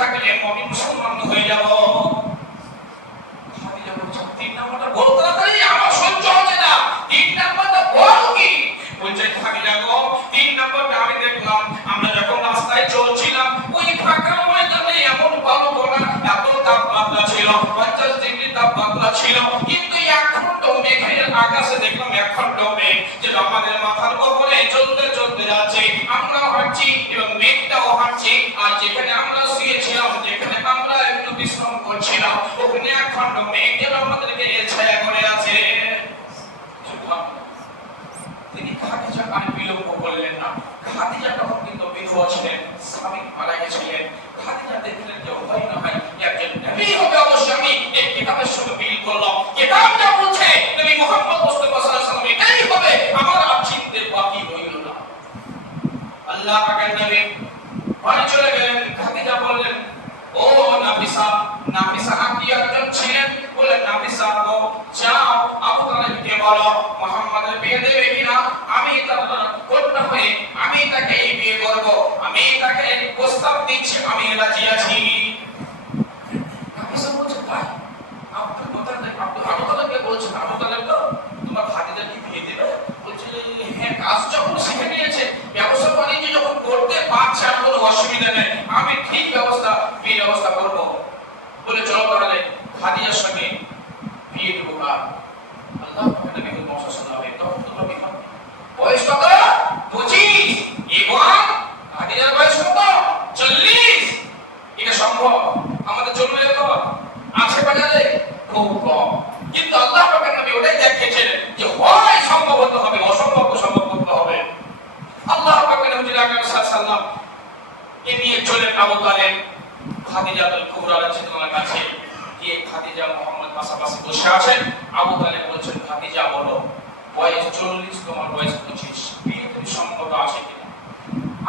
থাকলে আমি মুসলমান হয়ে যাব। খাদিজা বলছে 3 নাম্বারটা বল তাড়াতাড়ি, আমার সহ্য হচ্ছে না। 3 নাম্বারটা বল কি? বলছে খাদিজা গো 3 নাম্বারটা আমি দেখলাম আমরা যখন রাস্তায় চলছিলাম ওই ফাঁকা ময়দানে এমন ভালো গোনা এত তাপমাত্রা ছিল, 50 ডিগ্রি তাপমাত্রা ছিল, কিন্তু এখন তো মেঘের আকাশে দেখলাম এখন তো মেঘ যে আমাদের মাথার উপরে চলতে চলতে যাচ্ছে, আমরা হাঁটছি এবং মেঘটাও হাঁটছে, আর যেখানে আমরা শুয়েছিলাম যেখানে আমরা একটু বিশ্রাম করছিলাম ওখানে এখন তো মেঘ যেন আমাদেরকে ছায়া করে আছে। তিনি খাদিজা আর বিলম্ব করলেন না। খাদিজা তখন কিন্তু বিধবা ছিলেন, স্বামী মারা গেছিলেন। খাদিজা দেখলেন যে হয় না ভাই একজন নবী হবে অবশ্যই। আমি এই কিতাবের সঙ্গে মিল করলাম, কিতাবটা বলছে নবী মুহাম্মদ মুস্তাফা সাল্লাল্লাহু আলাইহি ওয়াসাল্লাম এটাই হবে, আমার আর চিনতে বাকি রইল না। আল্লাহ পাকের নবী বাড়ি চলে গেলেন। খাদিজা বললেন ও নাফিসা, নাফিসা কি একজন ছিলেন? বললেন নাফিসা গো যাও আবু তালেবকে বলো মুহাম্মাদের বিয়ে দেবে কিনা, আমি তার কন্যা হয়ে আমি তাকে বিয়ে করব, আমি তাকে প্রস্তাব দিচ্ছি, আমি রাজি আছি। নাফিসা বলছে ভাই আবু তালেবকে বলছেন, আবু তালেব তো তোমার খাদিজাকে বিয়ে দেবে? বলছে হ্যাঁ, কাজ যখন শিখে নিয়েছে, ব্যবসা বাণিজ্য যখন করতে পারছে আর কোনো অসুবিধা নেই, আমি ঠিক বিয়ে ব্যবস্থা করব। বলে চলো তাহলে খাদিজার সঙ্গে বিয়ে দেবো। আল্লাহ নবী মুহাম্মদ সাল্লাল্লাহু আলাইহি ওয়াসাল্লাম তখন বিবাহ বয়স কত? 25 এবং খাদিজার বয়স কত? 40। এটা সম্ভব? আমাদের জন্য এত আছে বাজারে খুব কম, কিন্তু আল্লাহ পাকের নবী ওটাই দেখিয়েছিলেন যে হয় সম্ভব হতে হবে, অসম্ভবকে সম্ভব করতে হবে। আল্লাহ পাকের নবী সাল্লাল্লাহু আলাইহি ওয়াসাল্লাম কে নিয়ে চলেন আবু তালেব খাদিজাতুল কুবরা রাদিয়াল্লাহু কাছে গিয়ে খাদিজা মুহাম্মদ পাশাপাশি বসে আছেন। আবু তালেব বলছেন খাদিজা বলো বয়স 40, তোমার বয়স 25, বিয়ে তুমি সম্মত আছে কিনা?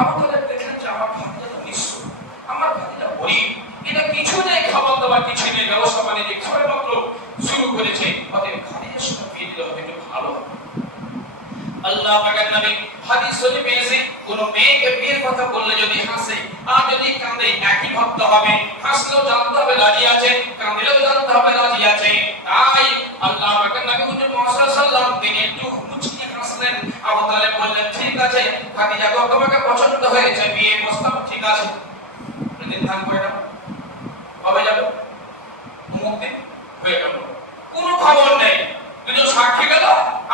আবু তালেব দেখলেন যে আমার খাদিজা তো নিঃস্ব, আমার খাদিজা গরীব, এটা কিছু নেই, খাবার দাবার কিছু নেই, ব্যবসা বাণিজ্য সবে মাত্র শুরু করেছে, অতএব খাদিজার সঙ্গে বিয়ে দিলে হবে একটু ভালো। আল্লাহ পাকের নবী হাদিস শরীফে এসে কোন মেয়েকে বিয়ের কথা বললে যদি হাসে আর যদি কাঁদে একই ভাবতে হবে, হাসলেও জানতে হবে রাজি আছে, কাঁদলেও জানতে হবে রাজি আছে। তাই আল্লাহ পাকের নবী মুহাম্মদ সাল্লাল্লাহু আলাইহি ওয়াসাল্লাম তিনি একটু মুচকি হাসলেন। আবু তালেব বললেন ঠিক আছে খাদিজা গো তোমাকে পছন্দ হয়েছে, বিয়ে প্রস্তাব ঠিক আছে, নির্ধারণ করে দাও, কবে যাবে? অমুক দিন হয়ে গেল, কোনো খবর নেই, কিন্তু সাক্ষী গেল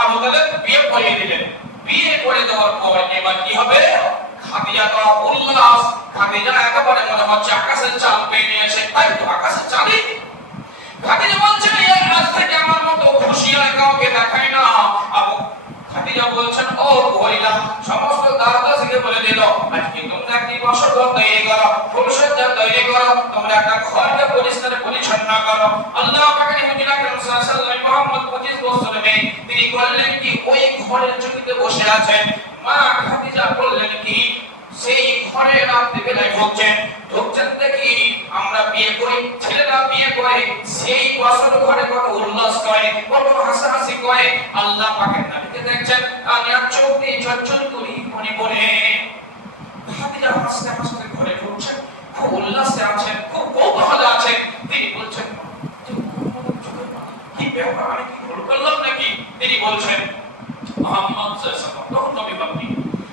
আবু তালেব বিয়ে পড়িয়ে দিলেন। বিয়ে করে দেওয়ার পর এবার কি হবে? খাদিজা তো উল্লাস, খাদিজা একেবারে মনে হচ্ছে আকাশের চাঁদ পেয়ে নিয়েছে, তাই তো আকাশের চাঁদই। খাদিজা বলছেন আজ থেকে আমার মতো খুশি আর কাউকে দেখাই না। আবু খাদিজা বলছেন ও মহিলা সমস্ত দাদাকে বলে দিল আজকে তোমরা একটি বসত তৈরি করো, ফুলসজ্জা তৈরি করো, তোমরা একটা ঘরকে পরিষ্কার পরিচ্ছন্ন করো। আল্লাহ পাকের নবী সাল্লাল্লাহু আলাইহি ওয়াসাল্লাম মুহাম্মদ 25 বছরের মেয়ে, তিনি বললেন কি ওই ঘরের চকিতে বসে আছেন। মা খাদিজা বললেন কি সেই ঘরে রাতে বেলায় ঢুকছেন দেখি আমরা বিয়ে করি, ছেলেরা বিয়ে করে সেই বসত ঘরে কত উল্লাস করে, কত হাসাহাসি করে। আল্লাহ পাকের নবীকে দেখছেন আর চোখ দিয়ে ঝরঝর করি মনে পড়ে। খাদিজা হাসতে হাসতে ঘরে ঢুকছেন, খুব উল্লাসে আছেন, খুব কৌতূহলে আছেন। তিনি বলছেন কি ব্যাপার, আমি কি ভুল করলাম নাকি? তিনি বলছেন মুহাম্মদ সাল্লাল্লাহু আলাইহি ওয়াসাল্লাম, তখন নবী বাপনি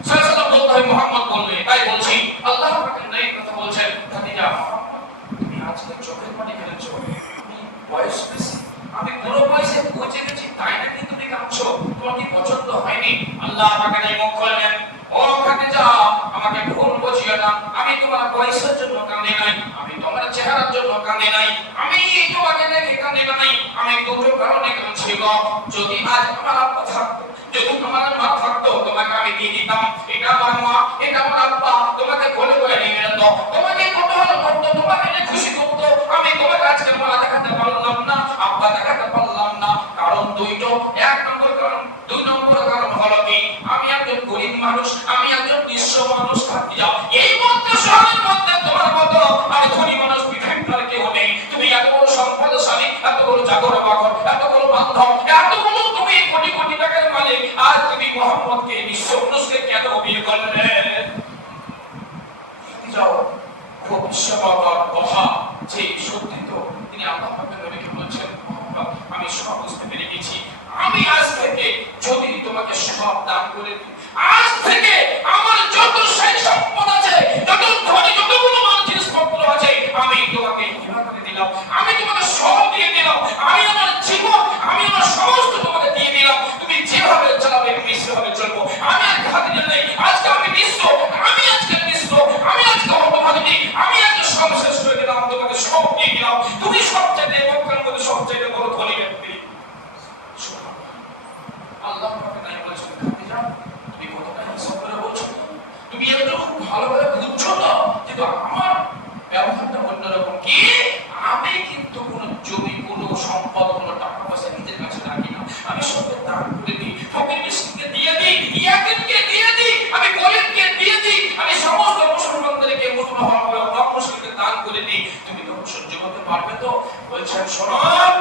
সাল্লাল্লাহু আলাইহি ওয়াসাল্লাম বলতে হয় মুহাম্মদ বললে, তাই বলছি আল্লাহ পাকের নবী কথা বলছেন খাদিজা তুমি আজকে চোখের পানি ফেলেছো, তুমি বয়স বেশি, আমি বড় বয়সে পৌঁছে গেছি তাই নাকি তুমি কাঁদছো, তোমার কি পছন্দ হয়নি? আল্লাহ পাকের নবী মুখ খুললেন ও খাদিজা আমাকে ভুল বুঝিও না, আমি তোমার বয়সের জন্য কাঁদি নাই, আমি তোমার চেহারার জন্য কাঁদি নাই, আমি তোমাকে দেখে কাঁদি নাই, আমি দুটো কারণে কাঁদছি গো। যদি আজ আমার আব্বা থাকতো, যদি তোমার মা থাকতো তোমাকে আমি দিয়ে দিতাম, এটা আমার মা এটা আমার আব্বা, তোমাকে কোলে করে নিয়ে যেত, তোমাকে কৌতূহল করতো, তোমাকে খুশি করতো। আমি তোমাকে আজকে মা দেখাতে পারলাম না, আব্বা দেখাতে পারলাম না, কারণ দুইটো। এক নম্বর কারণ, দুই নম্বর কারণ হলো কি আমি একজন গরিব মানুষ, আমি একজন নিঃস্ব মানুষ। খাদিজা এই মধ্যে শহরের মধ্যে তোমার মতো আর ধনী মানুষ পৃথিবীর কেউ নেই। তুমি এত বড় সম্পদশালী, এত বড় জাগর বাগর, এত বড় বান্ধব, এত বড় তুমি কোটি কোটি যে সত্যি তো তিনি আল্লাহ পাকের নবীকে বলছেন, মোহাম্মদ আমি সব বুঝতে পেরে গেছি, আমি আজ থেকে যদি তোমাকে সব দান করে দিই, আজ থেকে আমার যত সেই সম্পদ আছে, যত ধনী যতগুলো আমার জিনিসপত্র আছে, আমি তোমাকে হিবা করে দিলাম, আমি তোমাকে সব দিয়ে দিলাম, আমি আমার জীবন, আমি আমার সমস্ত তোমাকে দিয়ে দিলাম, তুমি যেভাবে চালাবে আমি সেভাবে চলবো, আমি আর খাদিজা নেই, আজকে আমি নিঃস্ব, আমি আজকে নিঃস্ব, আমি আজকে হতভাগিনী, আমি আজকে সব শেষ করে দিলাম, তোমাকে সব দিয়ে দিলাম, তুমি সবচেয়ে মক্কার মধ্যে সবচেয়ে বড় ধনী ব্যক্তি। আল্লাহ পাক তাই বলেছেন, খাদিজা তুমি কতটা হিসাব করে বলছো, তুমি একটু খুব ভালোভাবে বুঝছো তো, কিন্তু আমার ব্যবহারটা অন্যরকম। কি আমি কিন্তু কোনো জমি, কোনো সম্পদ, কোনো টাকা পয়সা নিজের কাছে রাখি না, আমি সবকে দান করে দিই, ফকির মিসকিনকে দিয়ে দিই, ইয়াতীমকে দিয়ে দিই, আমি গরিবকে দিয়ে দিই, আমি সমস্ত মুসলমানদেরকে মুসলিমকে দান করে দিই। তুমি তো সহ্য করতে পারবে তো? বলছেন শুনুন,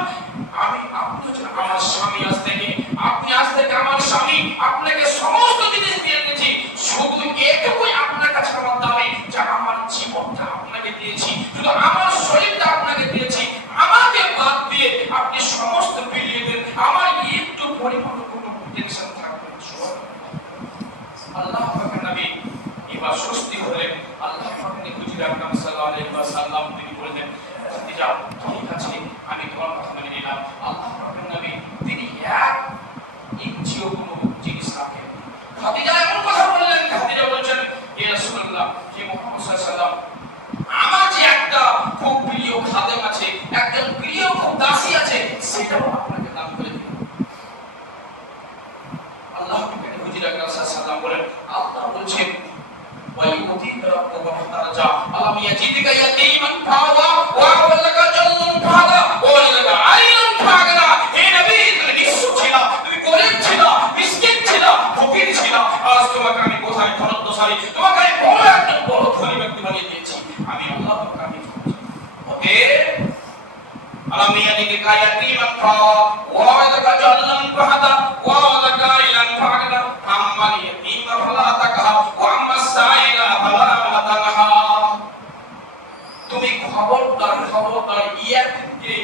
আপনি হচ্ছেন আমার স্বামী, আপনি আজ থেকে আমার স্বামী, আপনাকে সমস্ত জিনিস দিয়ে দিয়েছি, শুধু এটুকুই আপনার কাছে আমার দাবি যে আমার জীবনটা আপনাকে দিয়েছি, শুধু আমার শরীরটা আপনাকে দিয়েছি, আমাকে বাদ দিয়ে আপনি সমস্ত বিলিয়ে দেন, আমার একটু পরিমাণ কোনো টেনশন থাকবে না। আল্লাহ পাকের নবী এবার স্বস্তি হলেন। আল্লাহ পাকের হুজুর আকরাম সাল্লাল্লাহু আলাইহি ওয়াসাল্লাম তিনি বললেন, খাদিজা ঠিক আছে, আমি তোমার কথা মেনে নিলাম। আল্লাহ পাকের নবী তিনি এক ইঞ্চিও কোনো জিনিস রাখেন। খাদিজা এমন কথা বললেন, খাদিজা বলছেন, ইয়া রাসূলুল্লাহ, হে মুহাম্মদ সাল্লাল্লাহু আলাইহি ওয়াসাল্লাম, আমার যে একটা খুব প্রিয় খাদেম আছে, একজন প্রিয় খুব দাসী আছে, সেটাও আপনাকে দান করে দিই। আল্লাহ পাকের হুজুর আকরাম সাল্লাল্লাহু আলাইহি ওয়াসাল্লাম বলেন, আল্লাহ বলছেন, ওয়া ইউতিকা রাব্বুকা ফাতারজা আলাম ইয়াজিদিকা ইয়াতীমান ফাওয়া ওয়া আওয়ালাকা জান্নান ফাদা ওয়া লাকা আইলান ফাগরা। হে নবী, তুমি নিঃস্ব ছিলা, তুমি গরীব ছিলা, মিসকিন ছিলা, ফকির ছিলা, আজ তোমাকে আমি কোথায় ধনত্বশালী, তোমাকে আমি বড় একটা বড় ধনী ব্যক্তি বানিয়ে দিয়েছি। আমি আল্লাহ পাক ওকে আলাম ইয়াজিদিকা ইয়াতীমান ফাওয়া ওয়া লাকা জান্নান ফাদা ওয়া লাকা আইলান ফাগরা আম্মাল ইয়াতীমা ফালা তাকহা ওয়া আম্মাস সাইলা ফালা তানহা। তুমি খবরদার ইয়াতীমকে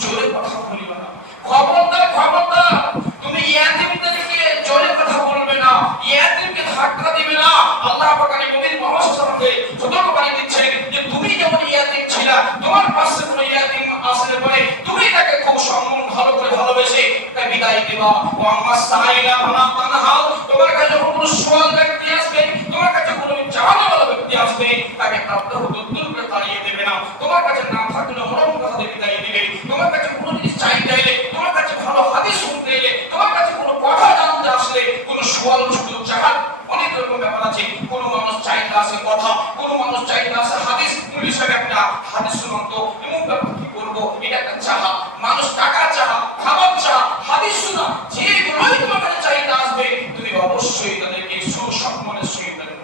জোরে কথা বলবে না, খবরদার তুমি ইয়াতীমদেরকে জোরে কথা বলবে না, ইয়াতীমকে ধাক্কা দিবে না। আল্লাহ পাক নবী মুহাম্মদ সাল্লাল্লাহু আলাইহি ওয়াসাল্লামকে সতর্ক করে দিচ্ছেন যে তুমি যেমন ইয়াতীম ছিলা, তোমার পাশে কোনো ইয়াতীম আসলে পরে তুমি তাকে খুব সম্মান ভালো করে ভালোবেসে তাকে বিদায় দিবা। ওয়া আম্মাস সাইলা ফালা তানহা, তোমার কাছে কোনো সওয়াল ব্যক্তি আসবে, তোমার কাছে কোনো চাওয়ালা ব্যক্তি আসবে, তাকে প্রাপ্ত হতে দূর করে তাড়িয়ে দেবে না, তোমার কাছে না থাকলে মরম কথা দিয়ে বিদায় দিবে। তোমার কাছে কোনো জিনিস চাইতে এলে, তোমার কাছে ভালো হাদিস শুনতে এলে, তোমার কাছে কোনো কথা জানতে আসলে, কোনো সওয়াল সুযোগ চাহার অনেক রকম ব্যাপার আছে। কোনো মানুষ চাইতে আসে কথা, কোনো মানুষ চাইতে আসে হাদিস, পুলিশ একটা হাদিস শুনন্ত এমন ব্যাপার কি করবো, এটা একটা চাহা, মানুষ টাকা চাহা, খাবার চাহা, হাদিস শোনা, যেগুলোই তোমার কাছে চাইতে আসবে, তুমি অবশ্যই তাদেরকে সুসম্মানের সহিত দেবে।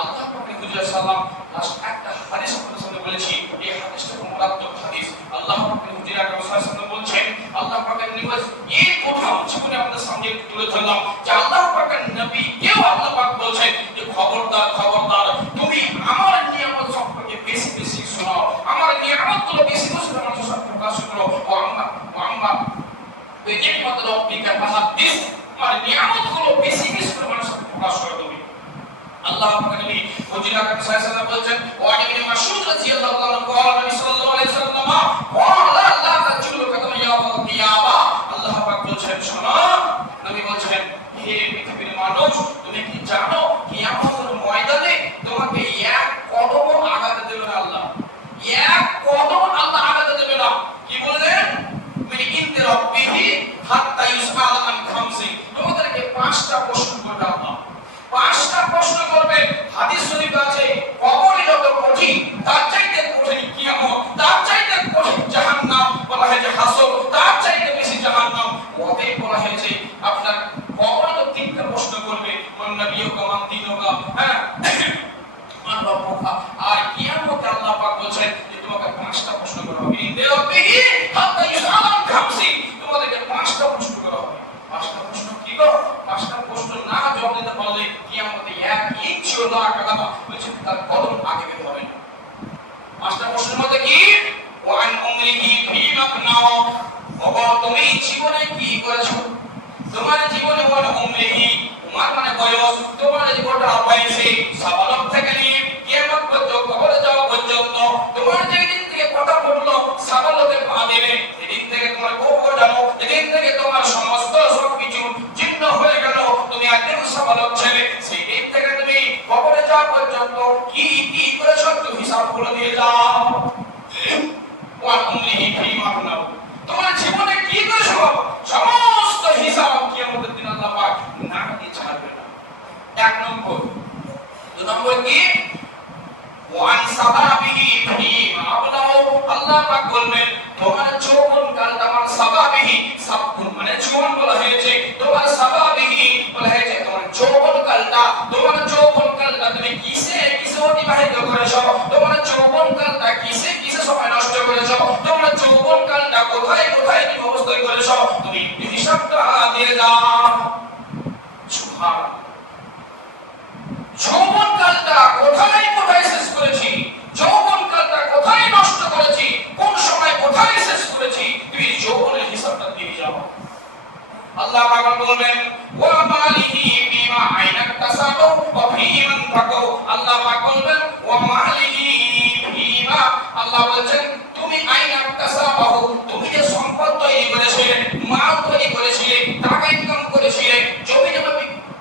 আল্লাহ পাক হুজুর সাল্লাম লাস্ট একটা হাদিস আপনাদের সামনে বলেছি, এই হাদিসটা খুব মারাত্মক হাদিস। আল্লাহ পাক হুজুর আকরাম সাল্লাল্লাহু আলাইহি ওয়াসাল্লাম বলছেন, আল্লাহ পাকের নিবাস এই প্রথম জীবনে আপনাদের সামনে তুলে ধরলাম যে আল্লাহ পাকের নবী কেউ আল্লাহ পাক বলছেন যে খবরদার তুমি আমার নিয়ামত সম্পর্কে বেশি বেশি শোনাও, আমার নিয়ামতগুলো বেশি বেশি মানুষের সামনে প্রকাশ করো। ও আম্মা বেনিয়ামত রব্বিকা ফাহাদ্দিস, আমার নিয়ামতগুলো বেশি বেশি করে মানুষের সামনে প্রকাশ করে তুমি। আল্লাহ পাকের নবী হুজুর আকরাম সাল্লাল্লাহু আলাইহি ওয়াসাল্লাম বলেন, ওয়া ইবনে মাসউদ রাদিয়াল্লাহু তাআলা قال নবী সাল্লাল্লাহু আলাইহি ওয়াসাল্লাম ওয়ালা লা তাজুলু কাদাম ইয়াউমাল কিয়ামা। আল্লাহ পাক বলেন, শোনো, নবী বলেন, হে পৃথিবীর মানুষ, তুমি কি জানো কিয়ামতের ময়দানে তোমাকে এক কদমও আগাতে দেবে না আল্লাহ, এক কদম আল্লাহ আগাতে দেবে না। কি বললেন? মিন ইনদি রাব্বিহি হাত্তা ইউসআল আন খামসি, তোমাদেরকে পাঁচটা প্রশ্ন করবে আল্লাহ, পাঁচটা প্রশ্ন করবে। হাদিস শরীফে আছে, কবরে যত কঠিন তার চাইতে কঠিন কিয়ামত, তার চাইতে কঠিন জাহান্নাম, বলা হয়েছে হাসর, তার চাইতে বেশি জাহান্নাম। ওতে বলা হয়েছে আপনার কবরে তো তিনটা প্রশ্ন করবে, মান নবিয়ুকা মান দীনুকা, হ্যাঁ, মান রব্বুকা। আর কিয়ামতে আল্লাহ পাক বলেন যে তোমাকে পাঁচটা প্রশ্ন করা হবে, ইনদি রাব্বিহি হাত্তা ইউসআল আন খামসি, তোমাদেরকে পাঁচটা প্রশ্ন করা হবে। পাঁচটা প্রশ্ন কি গো? পাঁচটা প্রশ্ন না জবাব দিতে পারলে কিয়ামতে এক ইঞ্চিও না কাটাবা বলছে তার কদম আগে বের হবে না। পাঁচটা প্রশ্নের মধ্যে উমরিহি ফীমা আফনাও, ওগো তুমি জীবনে কি করেছো? তোমার জীবনে বড় উমরিহি, তোমার মানে বয়স, তোমার গোটা বয়সে সাবালক থেকে নিয়ে কিয়ামত পর্যন্ত কবরে যাওয়া পর্যন্ত তোমার যেদিন থেকে কথা বললো সাবালকের পা দেবে, সেদিন থেকে তোমার কবর জানো, সেদিন থেকে তোমার সমস্ত সবকিছু জীর্ণ হয়ে গেল, তুমি একদিন সাবালক ছেলে, সেই দিন থেকে তুমি কবরে যাওয়া পর্যন্ত কি কি করেছো একটু হিসাব করে দিয়ে যাও। ওয়া উমরিহি ফীমা আফনাও, তোমার জীবনে কি করেছো সমস্ত হিসাব কিয়ামতের দিন আল্লাহ পাক না দিয়ে ছাড়বে না। এক নম্বর। দুই নম্বর কি? ওয়ান সাবাবিহি ফীমা আবলাও, আল্লাহ পাক বলবেন তোমার যৌবন কাল তোমার সাবাবিহি, সাবকুন মানে যৌবন বলা হয়েছে, তোমার সাবাবিহি বলা হয়েছে তোমার যৌবন কালটা, তোমার যৌবন কালটা তুমি কিসে কিসে অতিবাহিত করেছো, তোমার যৌবন কালটা কিসে কিসে সময় নষ্ট করেছো, তোমার যৌবন কালটা কোথায় কোথায় তুমি অবস্থায় করেছো, তুমি হিসাবটা দিয়ে দাও। সুবহানাল্লাহ। যৌবন কালটা কোথায় কোথায় শেষ করেছি, যৌবন কালটা কোথায় নষ্ট করেছি, কোন সময় কোথায় শেষ করেছি, তুমি যৌবনের হিসাবটা দিয়ে যাও। আল্লাহ পাক বলবেন ওয়া মালিহি বিমা আইনাক তাসাবু ওয়া ফীমান তাকু, আল্লাহ পাক বলবেন ওয়া মালিহি বিমা, আল্লাহ বলেন তুমি আইনাক তাসাবু, তুমি যে সম্পদ তৈরি করেছিলে, মাল তৈরি করেছিলে, টাকা ইনকাম করেছিলে, জমি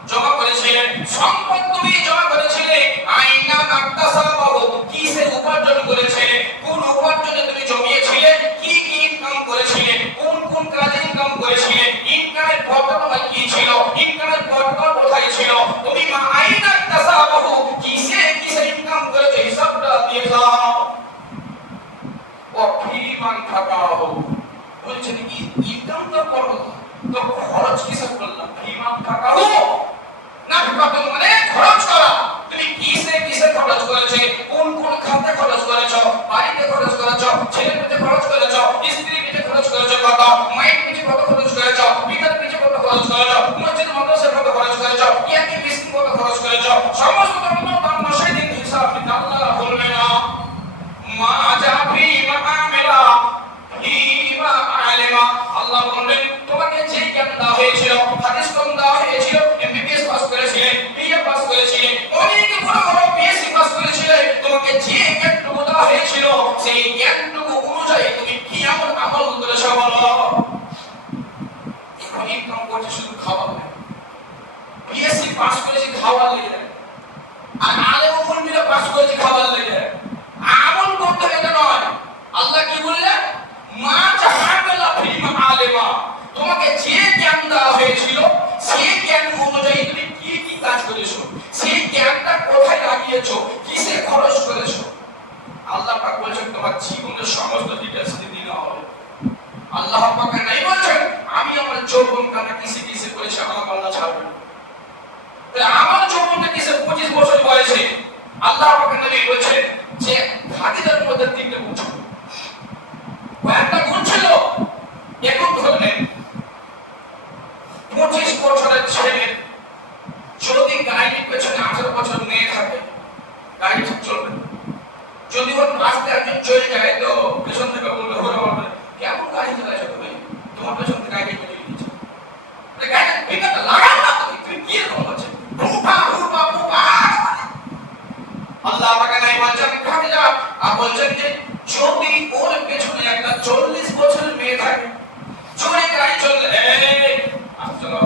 জমা করেছিলে, সম্পদ তুমি জমা করেছিলে, আইনা নাকতাসাবাহু কিসে উপার্জন করেছিলে, কোন উপার্জনে তুমি জমিয়েছিলে, কি কি ইনকাম করেছিলে, কোন কোন কাজে ইনকাম করেছিলে, ইনকামের পথটা কি ছিল, ইনকামের পথটা কোথায় ছিল, তুমি মা আইনা নাকতাসাবাহু কিসে কিসে ইনকাম করেছো হিসাবটা দিয়ে দাও। ও ফীমান তাকাহু, বলছেন ইনকাম তো করো, তো খরচ কিসে করলাম? ফীমান তাকাহু নাফকাতুন মানে খরচ করা, তুমি কিসে কিসে খরচ করেছো, কোন কোন খাতে খরচ করেছো, বাড়িতে খরচ করেছো, ছেলের পিছে খরচ করেছো, স্ত্রীর পিছে খরচ করেছো কত, মায়ের পিছে কত খরচ করেছো, পিতার পিছে কত খরচ করেছো, মসজিদ মাদ্রাসায় কত খরচ করেছো, ইয়াকি মিসকিন কত খরচ করেছো, সমস্ত তার নশে দিন হিসাব আল্লাহ বলবে না। মা জাফি মাআমিলা ফীমা আলিমা, আল্লাহ বলবেন তোমাকে যে জ্ঞান দেওয়া হয়েছিল, হাদিস কোন দেওয়া হয়েছিল, এমবিবিএস পাস করেছিলে, বিএ পাস করেছিলে, অনেক বড় বড় পিএসসি পাস করেছিলে, তোমাকে যে জ্ঞানটুকু দেওয়া হয়েছিল সেই জ্ঞানটুকু অনুযায়ী তুমি কি আমল আমল করেছো বলো? এখন ইনকাম করছে শুধু খাওয়া, বিএসসি পাস করেছি খাওয়ার লেগে, আর আলেম মুলমিরা পাস করেছি খাওয়ার লেগে, আমল করতে হবে নয়। আল্লাহ কি বললেন? মা জাহাবেলা ফীমা আলিমা, তোমাকে যে জ্ঞান দেওয়া হয়েছিল সেই জ্ঞান অনুযায়ী তুমি কি কি কাজ করেছো, সেই জ্ঞানটা কোথায় লাগিয়েছো, কিসে খরচ করেছো। আল্লাহ পাক বলেন তোমার জীবনের সমস্ত ডিটেইলস দিতে হবে। আল্লাহ পাক নাই বলেন আমি আমার যৌবন কালটা কিসে কিসে করেছি আমার আল্লাহ ছাড়বে না। তাহলে আমার যৌবনটা কিসে 25 বছর বয়সে আল্লাহ পাক নবী বলেন যে হাদিসের মধ্যে তিনটে গুণ ছিল, কয়েকটা গুণ ছিল। এখন ধরলেন 25 বছরের ছেলে যদি গাড়ির পেছনে 18 বছর মেয়ে থাকে গাড়ি ঠিক চলবে, যদি ওর রাস্তায় একজন চলে যায় তো পেছন থেকে বলবে ওরা বলবে কেমন গাড়ি চালাচ্ছো তুমি, তোমার পেছন থেকে গাড়ি চলে গেছে, গাড়িটা ব্রেকটা লাগাও না, তুমি কি এরকম হচ্ছে ফুপা ফুপা ফুপা। আল্লাহ পাক নাই বলছেন খাদিজা বলছেন যে যদি ওর পেছনে একটা 40 বছরের মেয়ে থাকে জোরে গাড়ি চললে এই আসলো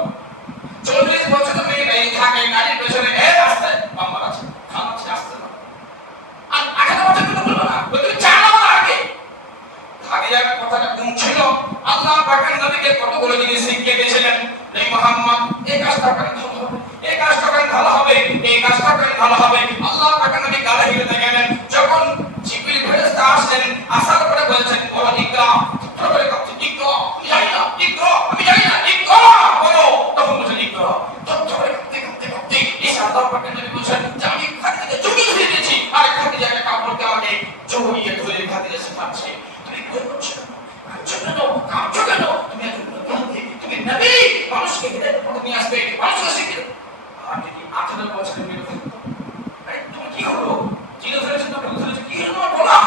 40 বছরের মেয়ে গাড়ি থাকে গাড়ির পেছনে এই রাস্তায় বাম্পার আছে থামাচ্ছে আসছে না, আর 18 বছর কিন্তু বলবো না তুমি চালাও আগে। খাদিজার কথাটা কোন ছিল? আল্লাহ পাক নবীকে কতগুলো জিনিস শিখিয়ে দিয়েছিলেন, এই মুহাম্মদ এই কাজটা করেন ভালো হবে, এই কাজটা করেন ভালো হবে, এই কাজটা করেন ভালো হবে। আল্লাহ পাক নবী গাড়ি হিলতে গেলেন, যখন জিবরিল ফেরেশতা আসলেন, আসার পরে বলেছেন বলো ইকরা, তারপরে কাছে ইকরা আমি জানি না, ইকরা আমি জানি না, ইকরা বলো, তখন বলেছেন ইকরা, তারপরে কাঁপতে এই আল্লাহ পাক নবী বলেছেন যে আমি খাদিজাকে জড়িয়ে ধরে দিয়েছি, আর খাদিজাকে কাপড়কে আমাকে জড়িয়ে ধরে খাদিজা শেখাচ্ছে তুমি কই করছো কাঁপছো কেন, তুমি একজন নবী, তুমি নবী, মানুষকে হিদায়াতের পথে নিয়ে আসবে, মানুষকে শিখিয়ে। আর যদি 18 বছরের মেয়ে থাকতো তুমি কি হলো, জিনে ধরেছেন না ভূত ধরেছেন কি হলো বলা।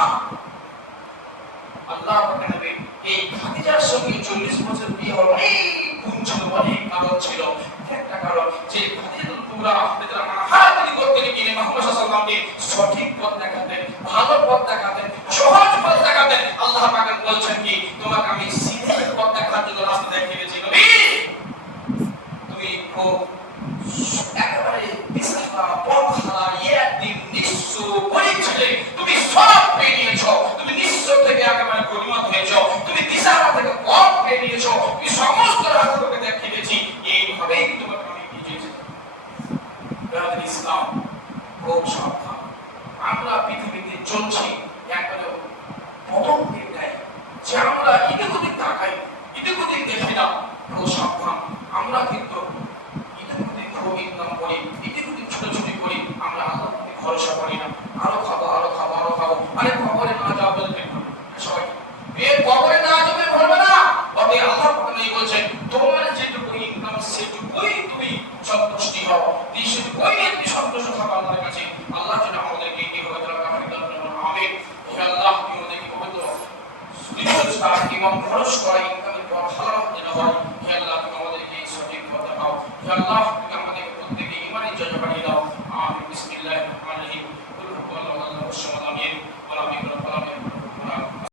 আল্লাহ পথ দেখাতেন, সহজ পথ দেখাতেন। আল্লাহ পাক বলছেন কি, তোমাকে আমি সিধে পথ দেখার জন্য রাস্তা দেখিয়ে দিয়েছি নবী। তুমি খুব একেবারে বিশাল পথ হারা একদিন নিঃস্ব গরিব ছিলে, তুমি সব পেয়ে নিয়েছো, তুমি নিঃস্ব থেকে একেবারে গরিমত হয়েছো, তুমি দিশাহারা থেকে পথ পেয়ে নিয়েছো, তুমি সমস্ত রাস্তাকে দেখিয়ে দিয়েছি। এইভাবেই তোমাকে আমি বুঝিয়েছি। ইসলাম খুব সাবধান। আমরা পৃথিবীতে চলছি একবারে প্রথম দিক নেয় যে আমরা এদিক ওদিক তাকাই, এদিক ওদিক দেখি না। খুব সাবধান। আমরা কিন্তু এদিক ওদিক খুব ইনকাম করি, এদিক ওদিক ছোটাছুটি করি, আমরা আল্লাহর প্রতি ভরসা করি না। আরো খাবো, আরো খাবো, আরো খাবো। আরে কবরে না যাওয়া বলে সবাই কবরে না যাবে বলবে না। তবে আল্লাহ প্রথমেই বলছেন তোমার যেটুকু ইনকাম সেটুকুই তুমি সন্তুষ্টি হও, সেটুকুই তুমি সন্তুষ্ট থাকো আল্লাহর কাছে। আল্লাহ যেন আমাদেরকে এইভাবে আমিন। আল্লাহ আমাদেরকে পবিত্র এবং খরচ করা ইনকামের পথ হালাল যেন হয়।